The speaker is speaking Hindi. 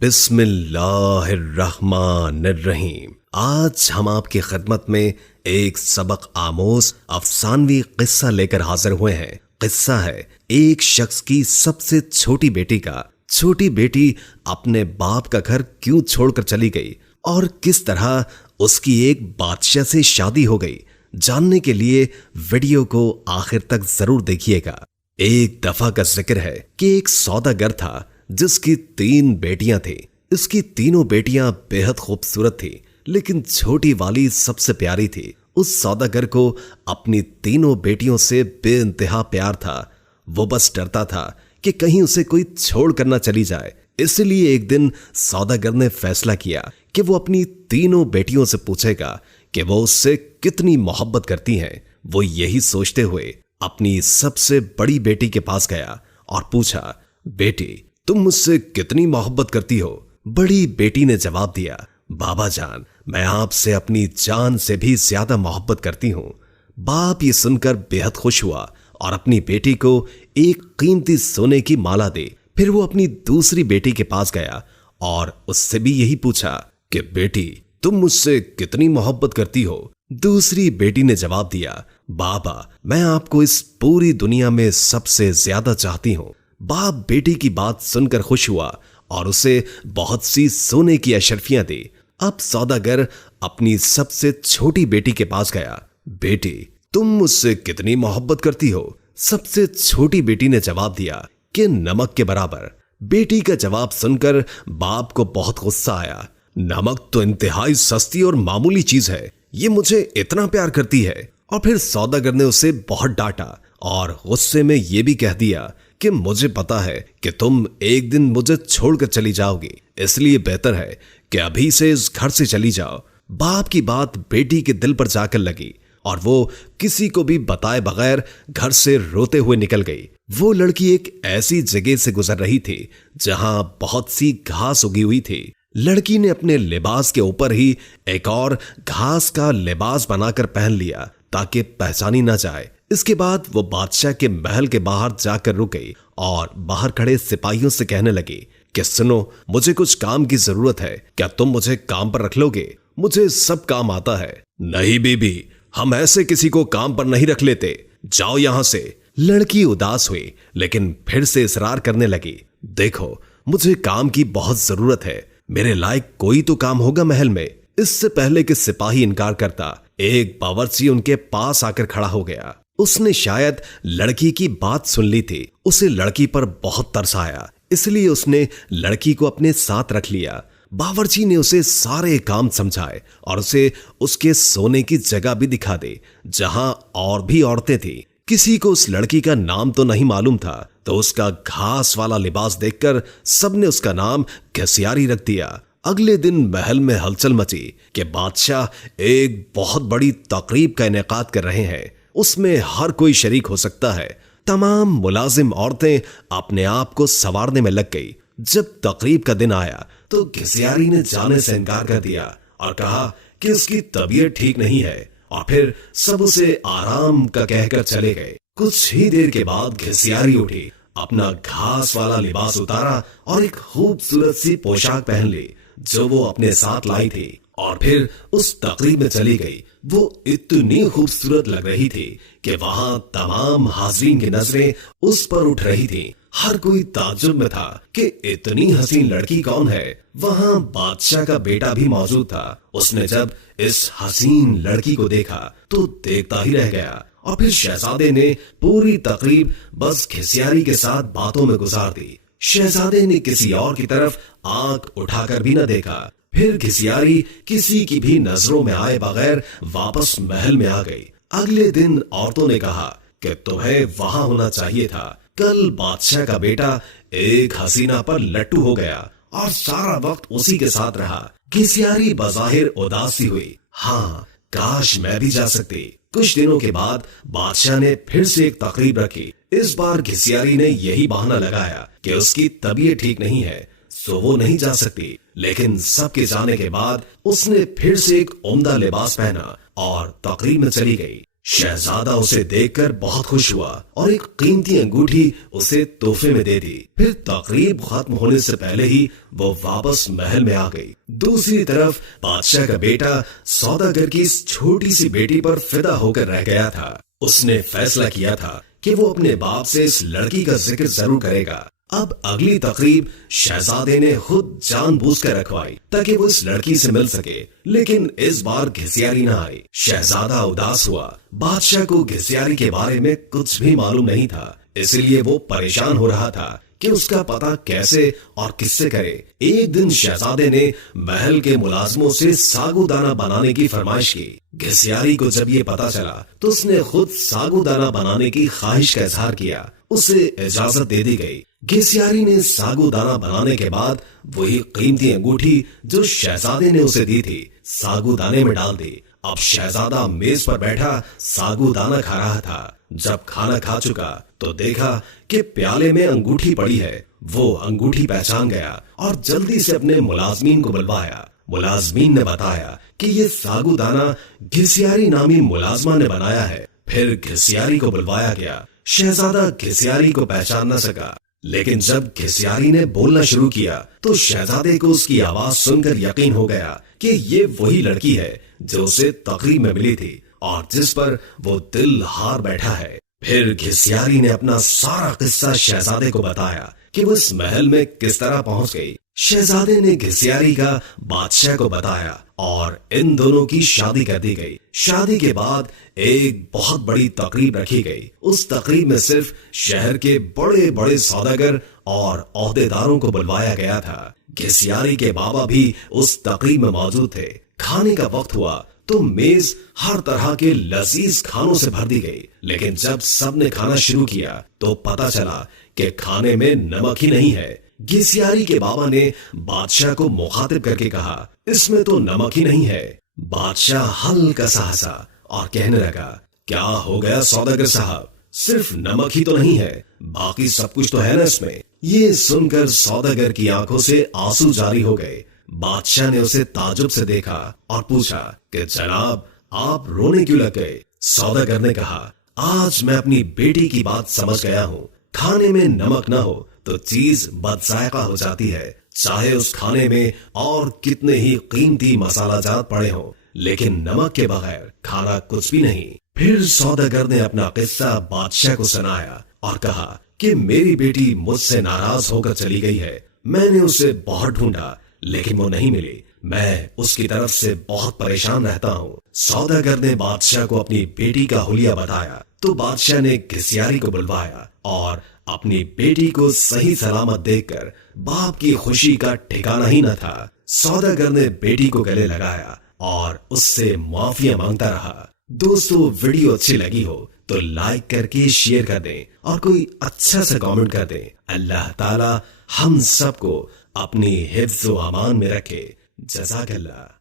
बिस्मिल्लाहिर्रहमानिर्रहीम। आज हम आपकी खिदमत में एक सबक आमोज अफसानवी किस्सा लेकर हाजिर हुए हैं। किस्सा है एक शख्स की सबसे छोटी बेटी का। छोटी बेटी अपने बाप का घर क्यों छोड़कर चली गई और किस तरह उसकी एक बादशाह से शादी हो गई। जानने के लिए वीडियो को आखिर तक जरूर देखिएगा। एक दफा का जिक्र है कि एक सौदागर था जिसकी 3 बेटियां थी। इसकी तीनों बेटियां बेहद खूबसूरत थी, लेकिन छोटी वाली सबसे प्यारी थी। उस सौदागर को अपनी तीनों बेटियों से बेइंतहा प्यार था। वो बस डरता था कि कहीं उसे कोई छोड़ कर ना चली जाए। इसलिए एक दिन सौदागर ने फैसला किया कि वो अपनी तीनों बेटियों से पूछेगा कि वो उससे कितनी मोहब्बत करती हैं। वो यही सोचते हुए अपनी सबसे बड़ी बेटी के पास गया और पूछा, बेटी तुम मुझसे कितनी मोहब्बत करती हो? बड़ी बेटी ने जवाब दिया, बाबा जान मैं आपसे अपनी जान से भी ज्यादा मोहब्बत करती हूँ। बाप ये सुनकर बेहद खुश हुआ और अपनी बेटी को एक कीमती सोने की माला दी। फिर वो अपनी दूसरी बेटी के पास गया और उससे भी यही पूछा कि बेटी तुम मुझसे कितनी मोहब्बत करती हो? दूसरी बेटी ने जवाब दिया, बाबा मैं आपको इस पूरी दुनिया में सबसे ज्यादा चाहती हूँ। बाप बेटी की बात सुनकर खुश हुआ और उसे बहुत सी सोने की अशर्फियां दी। अब सौदागर अपनी सबसे छोटी बेटी के पास गया, बेटी तुम मुझसे कितनी मोहब्बत करती हो? सबसे छोटी बेटी ने जवाब दिया कि नमक के बराबर। बेटी का जवाब सुनकर बाप को बहुत गुस्सा आया। नमक तो इंतहाई सस्ती और मामूली चीज है, ये मुझे इतना प्यार करती है। और फिर सौदागर ने उसे बहुत डांटा और गुस्से में यह भी कह दिया कि मुझे पता है कि तुम एक दिन मुझे छोड़कर चली जाओगी, इसलिए बेहतर है कि अभी से इस घर से चली जाओ। बाप की बात बेटी के दिल पर जाकर लगी और वो किसी को भी बताए बगैर घर से रोते हुए निकल गई। वो लड़की एक ऐसी जगह से गुजर रही थी जहां बहुत सी घास उगी हुई थी। लड़की ने अपने लिबास के ऊपर ही एक और घास का लिबास बनाकर पहन लिया ताकि पहचानी ना जाए। इसके बाद वो बादशाह के महल के बाहर जाकर रुक गई और बाहर खड़े सिपाहियों से कहने लगी कि सुनो, मुझे कुछ काम की जरूरत है, क्या तुम मुझे काम पर रख लोगे? मुझे सब काम आता है। नहीं बीबी, हम ऐसे किसी को काम पर नहीं रख लेते, जाओ यहां से। लड़की उदास हुई लेकिन फिर से इसरार करने लगी, देखो मुझे काम की बहुत जरूरत है, मेरे लायक कोई तो काम होगा महल में। इससे पहले कि सिपाही इनकार करता, एक बावर्ची उनके पास आकर खड़ा हो गया। उसने शायद लड़की की बात सुन ली थी। उसे लड़की पर बहुत तरस आया, इसलिए उसने लड़की को अपने साथ रख लिया। बावर्ची ने उसे सारे काम समझाए और उसे उसके सोने की जगह भी दिखा दी जहां और भी औरतें थी। किसी को उस लड़की का नाम तो नहीं मालूम था, तो उसका घास वाला लिबास देखकर सबने उसका नाम घसियारी रख दिया। अगले दिन महल में हलचल मची कि बादशाह एक बहुत बड़ी तकरीब का इनेकाद कर रहे हैं, उसमें हर कोई शरीक हो सकता है। तमाम मुलाजिम औरतें अपने आप को संवारने में लग गई। जब तकरीब का दिन आया तो घसियारी ने जाने से इनकार कर दिया और कहा कि उसकी तबीयत ठीक नहीं है, और फिर सब उसे आराम का कहकर चले गए। कुछ ही देर के बाद घसियारी उठी, अपना घास वाला लिबास उतारा और एक खूबसूरत सी पोशाक पहन ली जो वो अपने साथ लाई थी, और फिर उस तकरीब में चली गई। वो इतनी खूबसूरत लग रही थी कि वहां तमाम हाज़रीन की नजरें उस पर उठ रही थी। हर कोई ताज्जुब में था कि इतनी हसीन लड़की कौन है। वहां बादशाह का बेटा भी मौजूद था। उसने जब इस हसीन लड़की को देखा तो देखता ही रह गया, और फिर शहजादे ने पूरी तकरीब बस घसियारी के साथ बातों में गुजार दी। शहजादे ने किसी और की तरफ आंख उठाकर भी न देखा। फिर घसियारी किसी की भी नजरों में आए बगैर वापस महल में आ गई। अगले दिन औरतों ने कहा कि तुम्हें वहां होना चाहिए था। कल बादशाह का बेटा एक हसीना पर लट्टू हो गया और सारा वक्त उसी के साथ रहा। घसियारी बज़ाहिर उदासी हुई, हाँ काश मैं भी जा सकती। कुछ दिनों के बाद बादशाह ने फिर से एक तकरीब रखी। इस बार घसियारी ने यही बहाना लगाया कि उसकी तबीयत ठीक नहीं है, सो वो नहीं जा सकती। लेकिन सबके जाने के बाद उसने फिर से एक उम्दा लिबास पहना और तकरीब में चली गई। शहजादा उसे देखकर बहुत खुश हुआ और एक कीमती अंगूठी उसे तोहफे में दे दी। फिर तकरीब खत्म होने से पहले ही वो वापस महल में आ गई। दूसरी तरफ बादशाह का बेटा सौदागर की इस छोटी सी बेटी पर फिदा होकर रह गया था। उसने फैसला किया था कि वो अपने बाप से इस लड़की का जिक्र जरूर करेगा। अब अगली तकरीब शहजादे ने खुद जानबूझकर रखवाई ताकि वो इस लड़की से मिल सके, लेकिन इस बार घिसियारी न आई। शहजादा उदास हुआ। बादशाह को घिसियारी के बारे में कुछ भी मालूम नहीं था, इसलिए वो परेशान हो रहा था कि उसका पता कैसे और किससे करे। एक दिन शहजादे ने महल के मुलाजमों से सागुदाना बनाने की फरमाइश की। घिसियारी को जब ये पता चला तो उसने खुद सागुदाना बनाने की ख्वाहिश का इजहार किया। उसे इजाजत दे दी गई। घिसियारी ने सागुदाना बनाने के बाद वही कीमती अंगूठी जो शहजादे ने उसे दी थी सागुदाने में डाल दी। अब शहजादा मेज पर बैठा सागुदाना खा रहा था। जब खाना खा चुका तो देखा कि प्याले में अंगूठी पड़ी है। वो अंगूठी पहचान गया और जल्दी से अपने मुलाजमीन को बुलवाया। मुलाजमीन ने बताया कि ये सागुदाना घिसियारी नामी मुलाजमा ने बनाया है। फिर घिसियारी को बुलवाया गया। शहजादा घिसियारी को पहचान न सका, लेकिन जब घिसियारी ने बोलना शुरू किया तो शहजादे को उसकी आवाज सुनकर यकीन हो गया कि ये वही लड़की है जो उसे तकरीब में मिली थी और जिस पर वो दिल हार बैठा है। फिर घिसियारी ने अपना सारा किस्सा शहजादे को बताया कि वो इस महल में किस तरह पहुंच गई। शहजादे ने घिसियारी का बादशाह को बताया और इन दोनों की शादी कर दी गई। शादी के बाद एक बहुत बड़ी तकरीब रखी गई। उस तकरीब में सिर्फ शहर के बड़े बड़े सौदागर और ओहदेदारों को बुलवाया गया था। घिसियारी के बाबा भी उस तकरीब में मौजूद थे। खाने का वक्त हुआ तो मेज हर तरह के लजीज खानों से भर दी गई, लेकिन जब सबने खाना शुरू किया तो पता चला कि खाने में नमक ही नहीं है। घिसियारी के बाबा ने बादशाह को मुखातिब करके कहा, इसमें तो नमक ही नहीं है। बादशाह हल्का सा हंसा और कहने लगा, क्या हो गया सौदागर साहब, सिर्फ नमक ही तो नहीं है, बाकी सब कुछ तो है ना इसमें। ये सुनकर सौदागर की आंखों से आंसू जारी हो गए। बादशाह ने उसे ताजुब से देखा और पूछा कि जनाब आप रोने क्यों लग गए। सौदागर ने कहा, आज मैं अपनी बेटी की बात समझ गया हूँ। खाने में नमक न हो तो चीज बदजायका हो जाती है, चाहे उस खाने में और कितने ही कीमती मसाला जात पड़े हों, लेकिन नमक के बगैर खाना कुछ भी नहीं। फिर सौदागर ने अपना किस्सा बादशाह को सुनाया और कहा कि मेरी बेटी मुझसे नाराज होकर चली गई है। मैंने उसे बहुत ढूंढा लेकिन वो नहीं मिली। मैं उसकी तरफ से बहुत परेशान रहता हूँ। सौदागर ने बादशाह को अपनी बेटी का हुलिया बताया तो बादशाह ने घिसियारी को बुलवाया और अपनी बेटी को सही सलामत देखकर बाप की खुशी का ठिकाना ही न था। सौदागर ने बेटी को गले लगाया और उससे माफिया मांगता रहा। दोस्तों, वीडियो अच्छी लगी हो तो लाइक करके शेयर कर दें और कोई अच्छा सा कमेंट कर दें। अल्लाह ताला हम सबको अपनी हिफ्ज़ व अमान में रखे। जज़ाकल्लाह।